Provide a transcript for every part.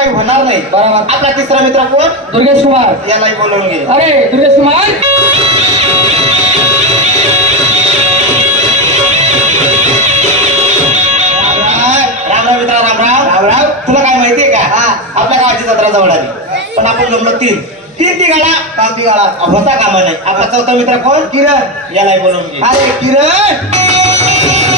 काही होणार नाही. बरोबर. आपला तिसरा मित्र कोण? दुर्गेश कुमार. यालाही बोलवून घे. अरे दुर्गेश कुमार. राम राम मित्रा राम राम राम. राम तुला काय माहितीये का? आपल्या गावाची जत्रा जवळ आली पण आपण जमलो तीन. तीन ती गाडा? काम ती गाडा. होता कामा नाही. आपला चौथा मित्र कोण? किरण. यालाही बोलवून घे. अरे किरण!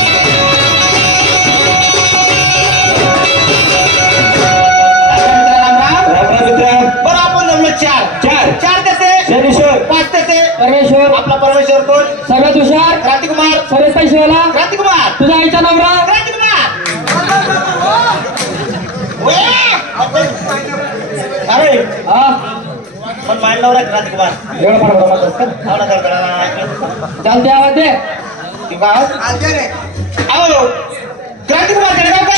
परमेश्वर. आपला परमेश्वर कोण? सगळ्यात हुशार क्रांतिकुमार. सरेश पैसेवाला क्रांतिकुमार. तुझ्या आईचा नवरा. क्रांतिकुमार! अरे. हा. पण मांडलावर आहे क्रांतिकुमार. एवढं फार बरोबर असतं. हो चालते आवाज दे. की बाळ? आओ, क्रांतिकुमार जळगाव?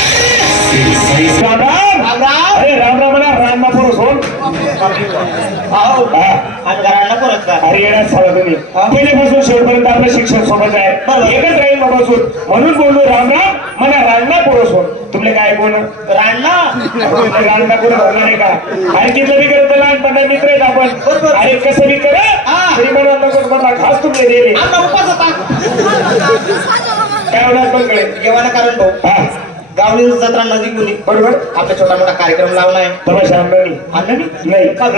राम राम. राम राम. अरे राम राम बापूर सोन आओ, हा. आम्ही झाला तुम्ही पहिल्यापासून शेवटपर्यंत आपलं शिक्षण सोबत आहे. एकच राहील बाबासून म्हणून बोललो राम राम मला रांगणा पोरं सोन तुमले काय कोण राण्णा रांगणा कोण भरला नाही का? अरे कितलं बी करत लहानपणा मित्र आहेत आपण. अरे कसं बी कर हा. तरी नको मला खास तुमले दिले. काय होणार पण कडे येवाना कारण भाऊ. हा. गावली जत्रा नजीक मुली बरोबर. आपला छोटा मोठा कार्यक्रम लावला आहे. तमाशा आणलं नाही. का?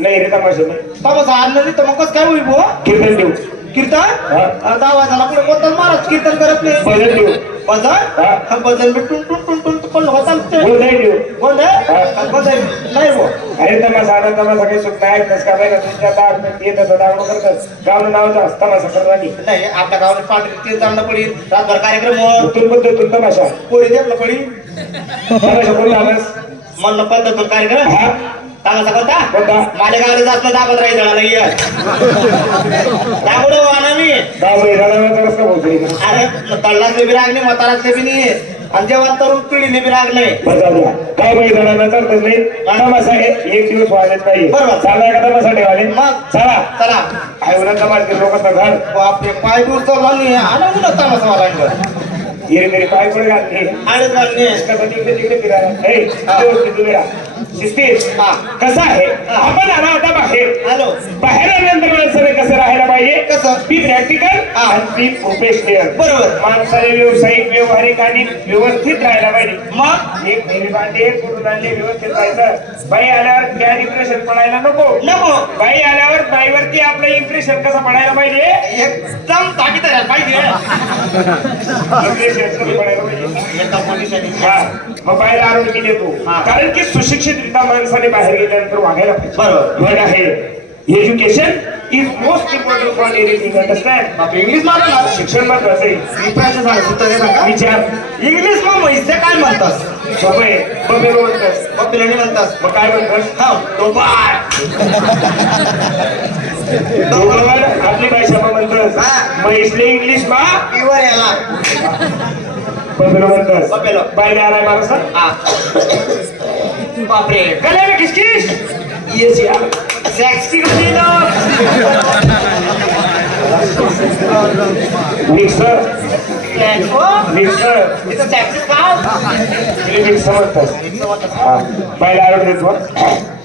नाही रे तमाशा नाही. बाबा आणलं नाही तर मग कसं काय होईल कीर्तन देऊ. कीर्तन? दहा वाजायला पुढे बोलतात महाराज कीर्तन करत नाही. भजन देऊ. भजन? भजन बी टुन टुन टुन टुन पण होतात ते. गोंधळ देऊ. गोंधळ हा. गोंधळ नाही अरे तमाशा आला तमाशा काही सुख नाही कस का नाही तुमच्या दाग येत होतं दागणं करतात गावनं नाव जा तमाशा करता नाही नाही आपल्या तीन रातभर कार्यक्रम. तुम पद्धतून तमाशा. पोरी देपलं पडी तमाशा कोण आलास म्हणलं पद्धतून कार्यक्रम. तामाचा कोणता कोणता? माझ्या गावाला जात नाही दाबत राही जणाला ये दाबडो आणा मी. का अरे तळलाच बी राग नाही म्हाताराच बी नाही. आणि जेव्हा तरुण पिढीने बी राग नाही काय बैलाला चालतच नाही. तमाशा हे एक दिवस व्हायलाच पाहिजे बरोबर. चाललाय का तमाशा ठेवाले मग. चला. चला. आहे उन्हा तमाश लोक घर बापरे पाय दूर चालला नाही. आणा मुलं तामाचा मला हिरे तरी पाय पुढे घातले आणि चालले कसं तिकडे तिकडे फिरायला? हे व्यवस्थित उभे राहा. शिस्तीत. कसं आहे? आपण आला आता बाहेर. हॅलो बाहेर आल्यानंतर माणसाने कसं राहायला पाहिजे? कसं? प्रॅक्टिकल हा. आणि प्रोफेशनल बरोबर. माणसाने व्यावसायिक व्यवहारिक आणि व्यवस्थित राहायला पाहिजे. मग? एक महिने भांडे आणले व्यवस्थित राहायचं. बाई आल्यावर बॅड इम्प्रेशन पडायला नको. नको. बाई आल्यावर बाईवरती आपलं इम्प्रेशन कसं पडायला पाहिजे? एकदम ताकीद आहे पाहिजे. इम्प्रेशन कसं पडायला पाहिजे? हा. मग बाहेर आरोग्य देतो हा. कारण की सुशिक्षित माणसाने बाहेर गेल्यानंतर वागायला पाहिजे. बरोबर. आहे. Education is most important for anything understand बापरे इंग्लिश मारलं ना शिक्षण महत्वाचं आहे विप्राचं झालं सुद्धा दे सांगा विचार इंग्लिश मग म्हैसे काय म्हणतास सोपं आहे बघे म्हणतात मग पिलानी म्हणतास मग काय म्हणतास हा डोबाळ दोघं आपली भाषा मग म्हणतास हा. मग इसले इंग्लिश मा इवर याला बबेलो म्हणतात बबेलो. बायने आलाय माणसा हा बापरे गले किस किस येस यार मिक्सर हो मिक्सर तिथं सेक्सी का मिक्सर म्हणतात हा. बायला आरोग्य देतो